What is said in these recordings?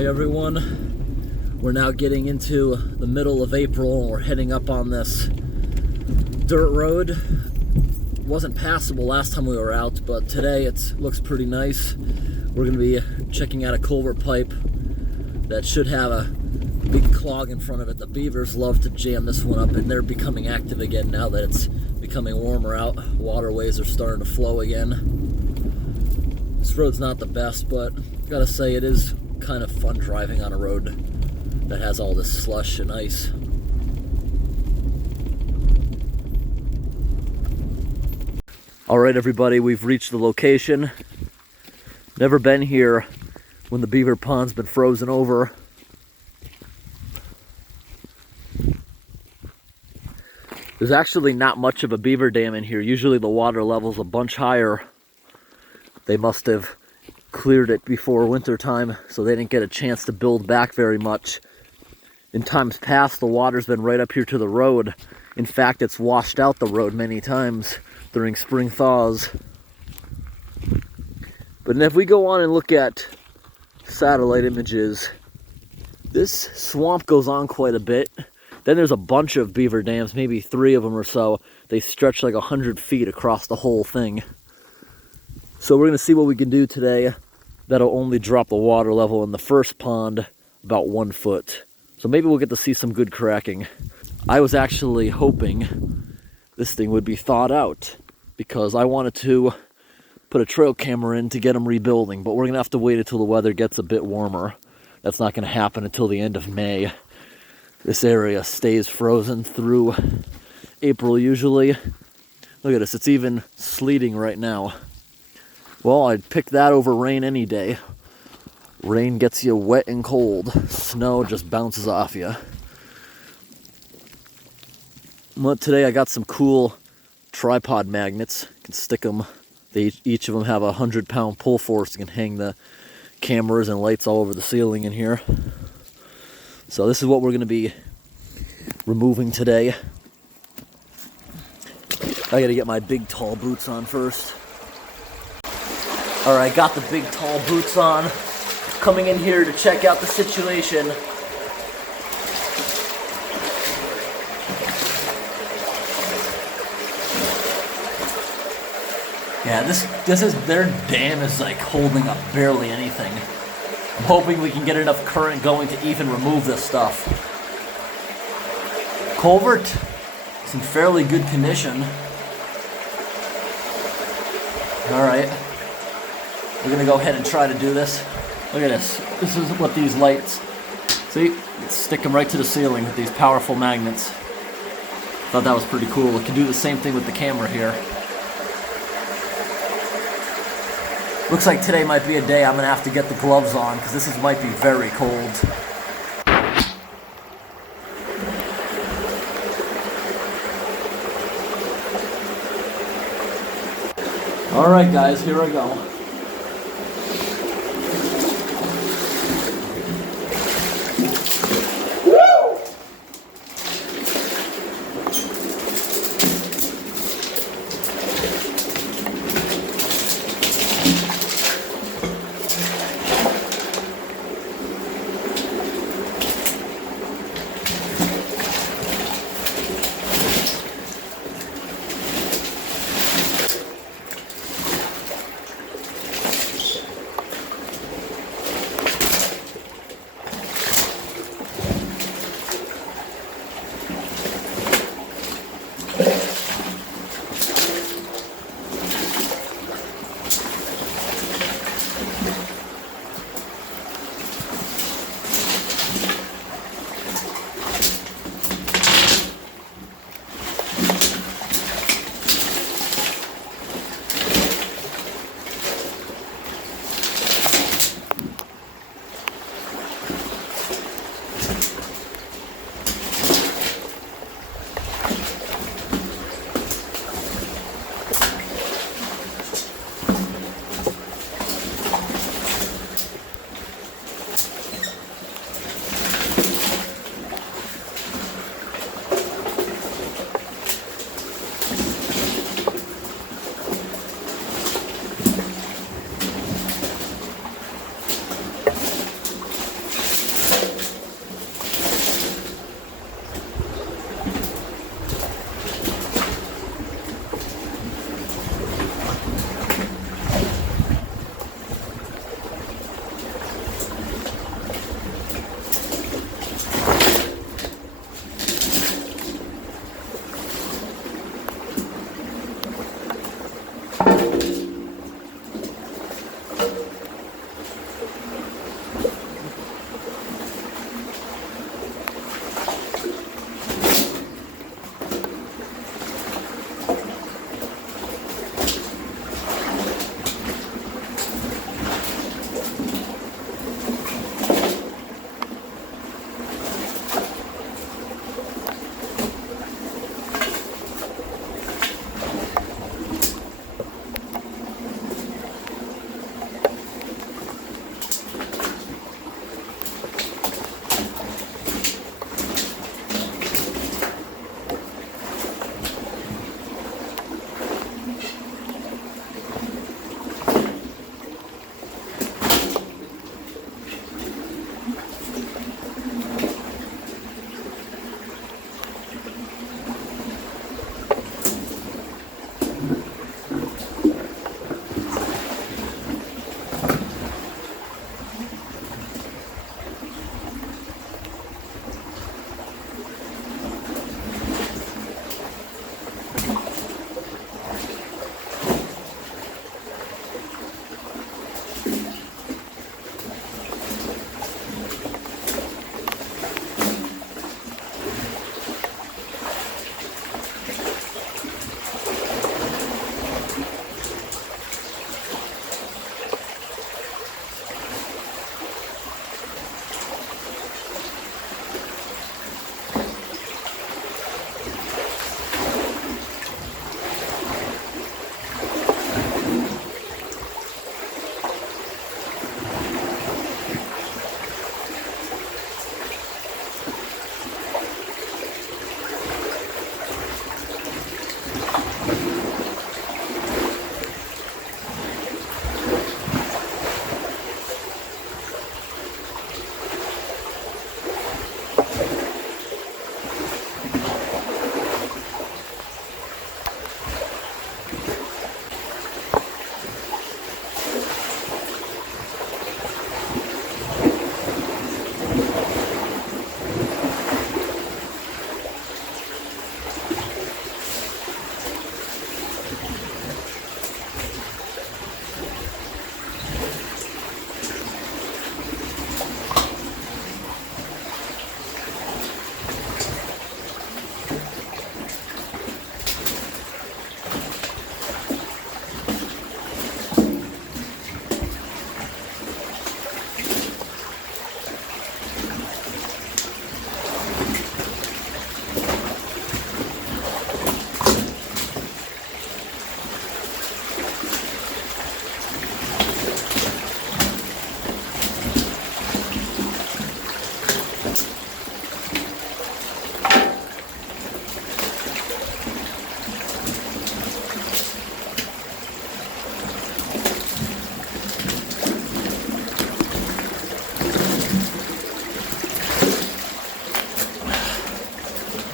Hey everyone, we're now getting into the middle of April and we're heading up on this dirt road. It wasn't passable last time we were out, but today it looks pretty nice. We're going to be checking out a culvert pipe that should have a big clog in front of it. The beavers love to jam this one up, and they're becoming active again now that it's becoming warmer out. Waterways are starting to flow again. This road's not the best, but gotta say it is kind of fun driving on a road that has all this slush and ice. Alright everybody, we've reached the location. Never been here when the beaver pond's been frozen over. There's actually not much of a beaver dam in here. Usually the water level's a bunch higher. They must have cleared it before winter time, so they didn't get a chance to build back very much. In times past, the water's been right up here to the road. In fact, it's washed out the road many times during spring thaws. But if we go on and look at satellite images, this swamp goes on quite a bit. Then there's a bunch of beaver dams, maybe 3 of them or so. They stretch like 100 feet across the whole thing. So we're going to see what we can do today that'll only drop the water level in the first pond about 1 foot. So maybe we'll get to see some good cracking. I was actually hoping this thing would be thawed out because I wanted to put a trail camera in to get them rebuilding, but we're going to have to wait until the weather gets a bit warmer. That's not going to happen until the end of May. This area stays frozen through April usually. Look at this, it's even sleeting right now. Well, I'd pick that over rain any day. Rain gets you wet and cold. Snow just bounces off you. Well, today I got some cool tripod magnets. You can stick them. Each of them have a 100-pound pull force. You can hang the cameras and lights all over the ceiling in here. So this is what we're going to be removing today. I got to get my big tall boots on first. Alright, got the big tall boots on. Coming in here to check out the situation. Yeah, this is, their dam is like holding up barely anything. I'm hoping we can get enough current going to even remove this stuff. Culvert is in fairly good condition. Alright. We're gonna go ahead and try to do this. Look at this. This is what these lights, see? Stick them right to the ceiling with these powerful magnets. Thought that was pretty cool. We can do the same thing with the camera here. Looks like today might be a day I'm gonna have to get the gloves on because this might be very cold. Alright guys, here I go.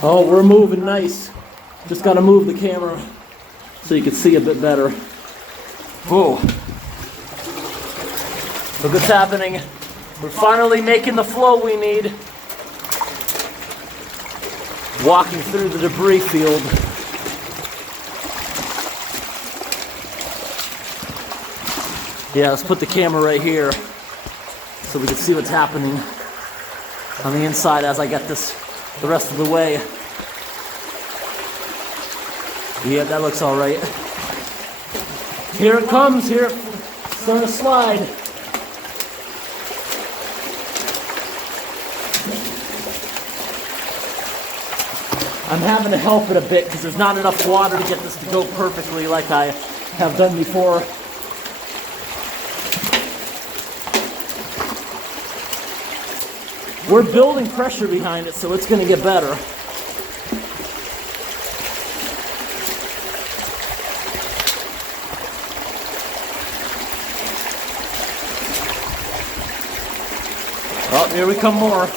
Oh, we're moving nice. Just gotta move the camera so you can see a bit better. Whoa. Look what's happening. We're finally making the flow we need. Walking through the debris field. Yeah, let's put the camera right here so we can see what's happening on the inside as I get this the rest of the way. Yeah, that looks all right. Here it comes, here it's starting to slide. I'm having to help it a bit because there's not enough water to get this to go perfectly like I have done before. We're building pressure behind it, so it's going to get better. Oh, here we come more.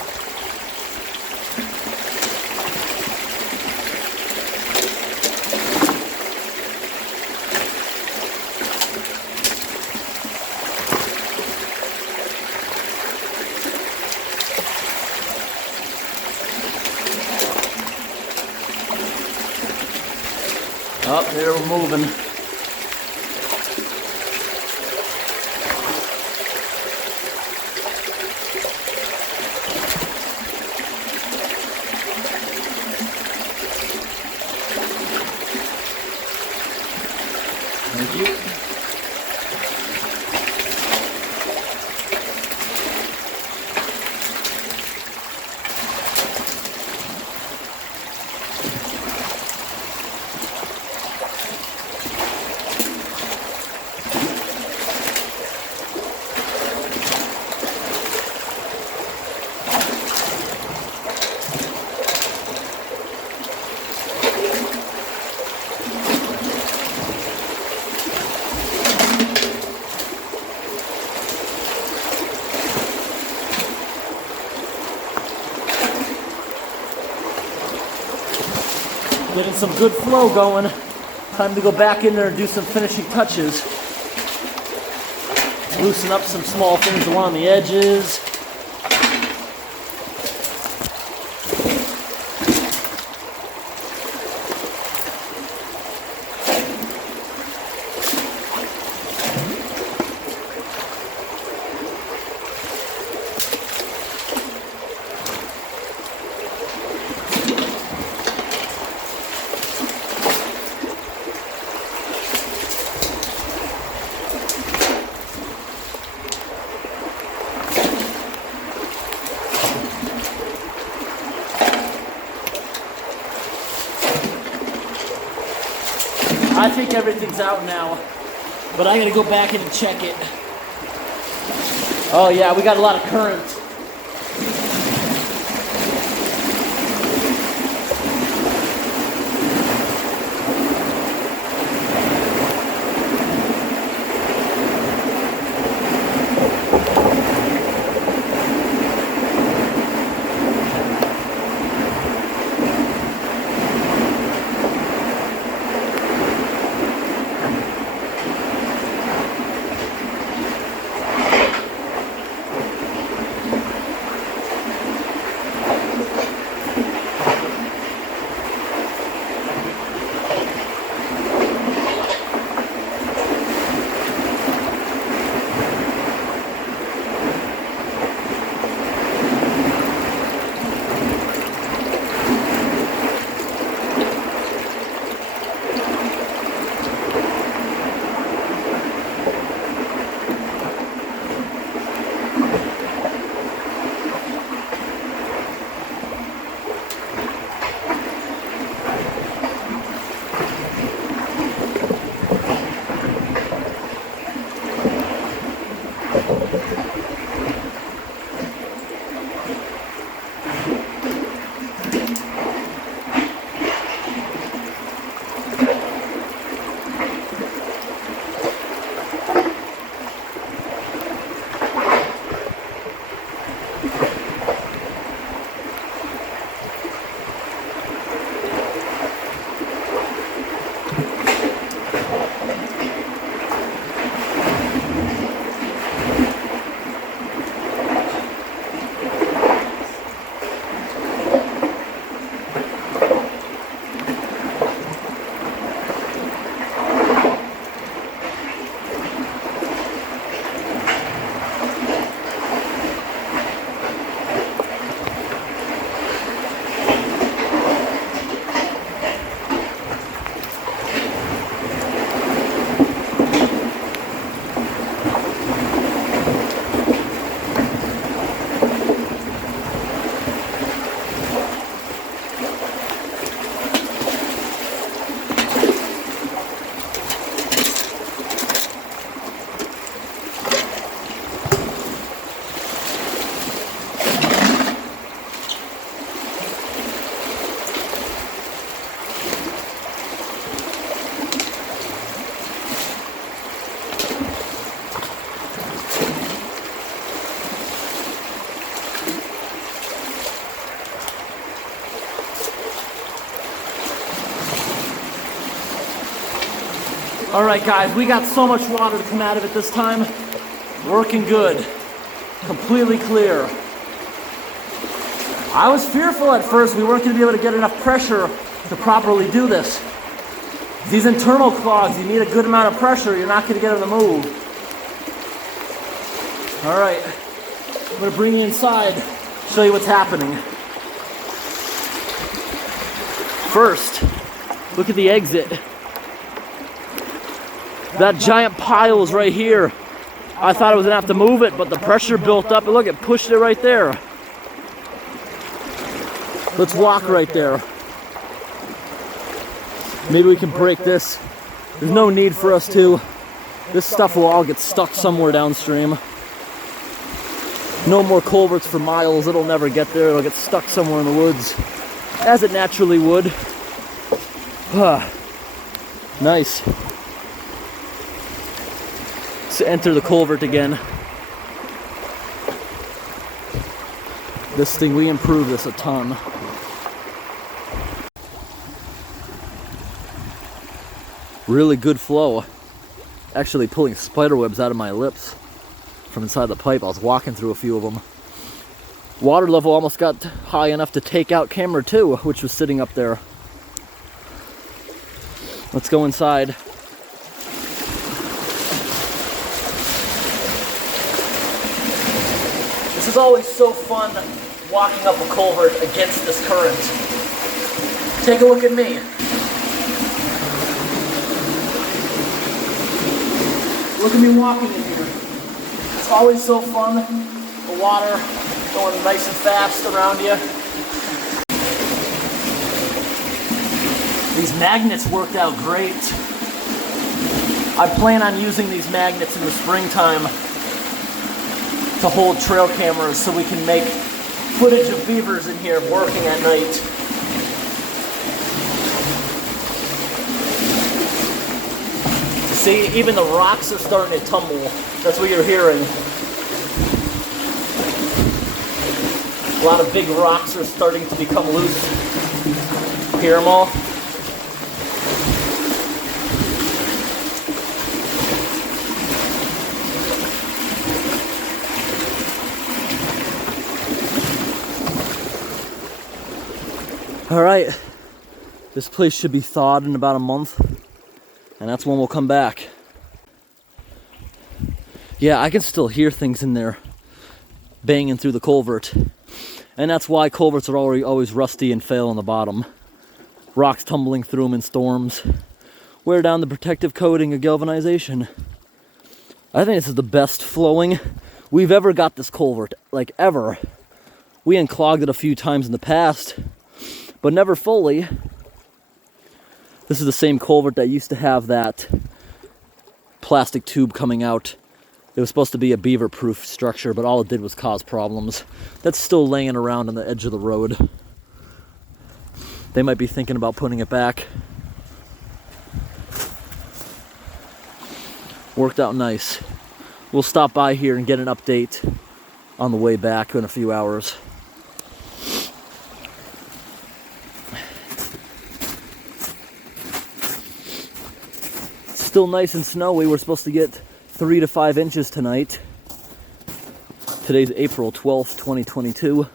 Oh, there we're moving. Thank you. Getting some good flow going. Time to go back in there and do some finishing touches. Loosen up some small things along the edges. I think everything's out now, but I gotta go back in and check it. Oh yeah, we got a lot of current. All right, guys, we got so much water to come out of it this time. Working good. Completely clear. I was fearful at first we weren't going to be able to get enough pressure to properly do this. These internal clogs, you need a good amount of pressure. You're not going to get them to move. All right, I'm going to bring you inside, show you what's happening. First, look at the exit. That giant pile is right here. I thought I was gonna have to move it, but the pressure built up, and look, it pushed it right there. Let's walk right there. Maybe we can break this. There's no need for us to. This stuff will all get stuck somewhere downstream. No more culverts for miles. It'll never get there. It'll get stuck somewhere in the woods, as it naturally would. Nice. Let's enter the culvert again. This thing, we improved this a ton. Really good flow. Actually pulling spider webs out of my lips from inside the pipe. I was walking through a few of them. Water level almost got high enough to take out camera 2, which was sitting up there. Let's go inside. This is always so fun, walking up a culvert against this current. Take a look at me. Look at me walking in here. It's always so fun. The water going nice and fast around you. These magnets worked out great. I plan on using these magnets in the springtime to hold trail cameras so we can make footage of beavers in here working at night. See, even the rocks are starting to tumble. That's what you're hearing. A lot of big rocks are starting to become loose. Hear them all? All right, this place should be thawed in about a month, and that's when we'll come back. Yeah, I can still hear things in there banging through the culvert, and that's why culverts are always rusty and fail on the bottom. Rocks tumbling through them in storms wear down the protective coating of galvanization. I think this is the best flowing we've ever got this culvert, like ever. We unclogged it a few times in the past, but never fully. This is the same culvert that used to have that plastic tube coming out. It was supposed to be a beaver-proof structure, but all it did was cause problems. That's still laying around on the edge of the road. They might be thinking about putting it back. Worked out nice. We'll stop by here and get an update on the way back in a few hours. Still nice and snowy. We're supposed to get 3 to 5 inches tonight. Today's April 12th, 2022.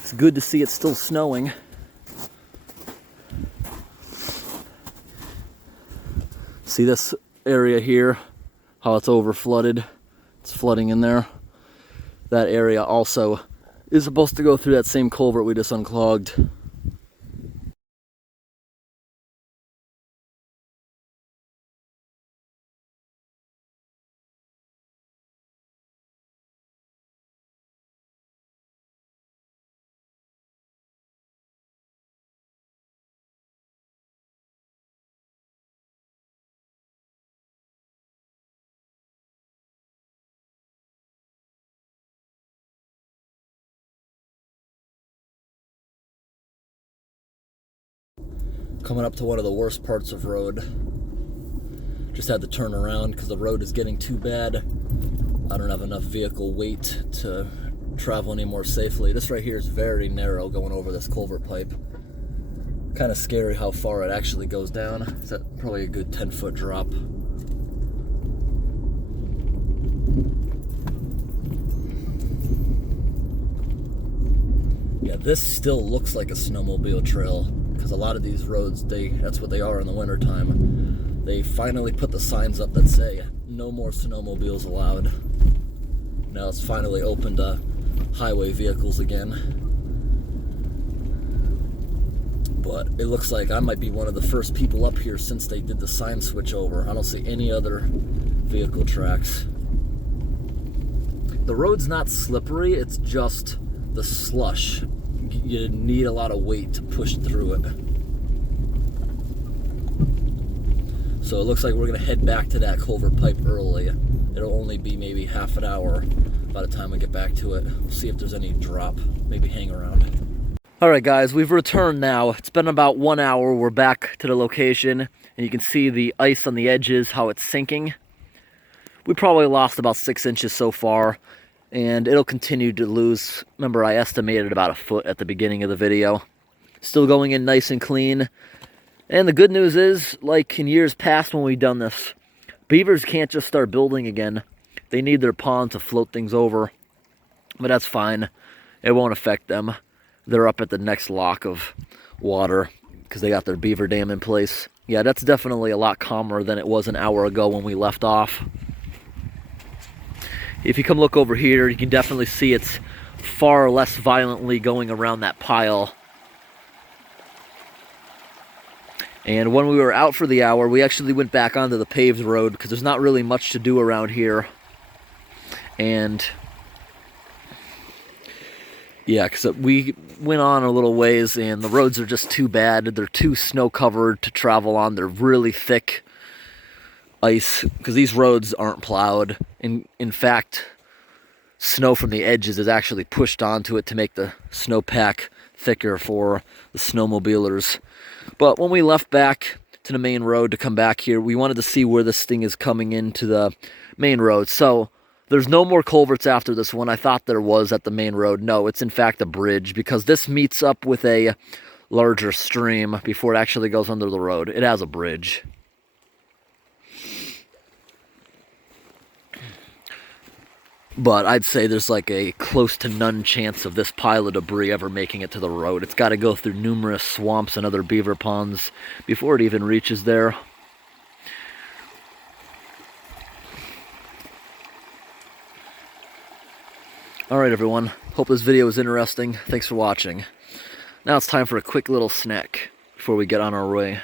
It's good to see it's still snowing. See this area here, how it's over flooded. It's flooding in there. That area also is supposed to go through that same culvert we just unclogged. Coming up to one of the worst parts of road. Just had to turn around because the road is getting too bad. I don't have enough vehicle weight to travel any more safely. This right here is very narrow going over this culvert pipe. Kind of scary how far it actually goes down. It's at probably a good 10-foot drop. Yeah, this still looks like a snowmobile trail, because a lot of these roads, that's what they are in the wintertime. They finally put the signs up that say, no more snowmobiles allowed. Now it's finally open to highway vehicles again. But it looks like I might be one of the first people up here since they did the sign switch over. I don't see any other vehicle tracks. The road's not slippery, it's just the slush. You need a lot of weight to push through it. So it looks like we're gonna head back to that culvert pipe early. It'll only be maybe half an hour by the time we get back to it. We'll see if there's any drop, maybe hang around. All right, guys, we've returned now. It's been about 1 hour. We're back to the location, and you can see the ice on the edges, how it's sinking. We probably lost about 6 inches so far, and it'll continue to lose. Remember, I estimated about a foot at the beginning of the video. Still going in nice and clean. And the good news is, like in years past when we've done this, beavers can't just start building again. They need their pond to float things over, but that's fine. It won't affect them. They're up at the next lock of water because they got their beaver dam in place. Yeah, that's definitely a lot calmer than it was an hour ago when we left off. If you come look over here, you can definitely see it's far less violently going around that pile. And when we were out for the hour, we actually went back onto the paved road because there's not really much to do around here. And yeah, because we went on a little ways and the roads are just too bad. They're too snow covered to travel on. They're really thick ice because these roads aren't plowed. In fact, snow from the edges is actually pushed onto it to make the snowpack thicker for the snowmobilers. But when we left back to the main road to come back here, we wanted to see where this thing is coming into the main road. So there's no more culverts after this one. I thought there was at the main road. No, it's in fact a bridge because this meets up with a larger stream before it actually goes under the road. It has a bridge. But I'd say there's like a close to none chance of this pile of debris ever making it to the road. It's got to go through numerous swamps and other beaver ponds before it even reaches there. Alright everyone, hope this video was interesting. Thanks for watching. Now it's time for a quick little snack before we get on our way.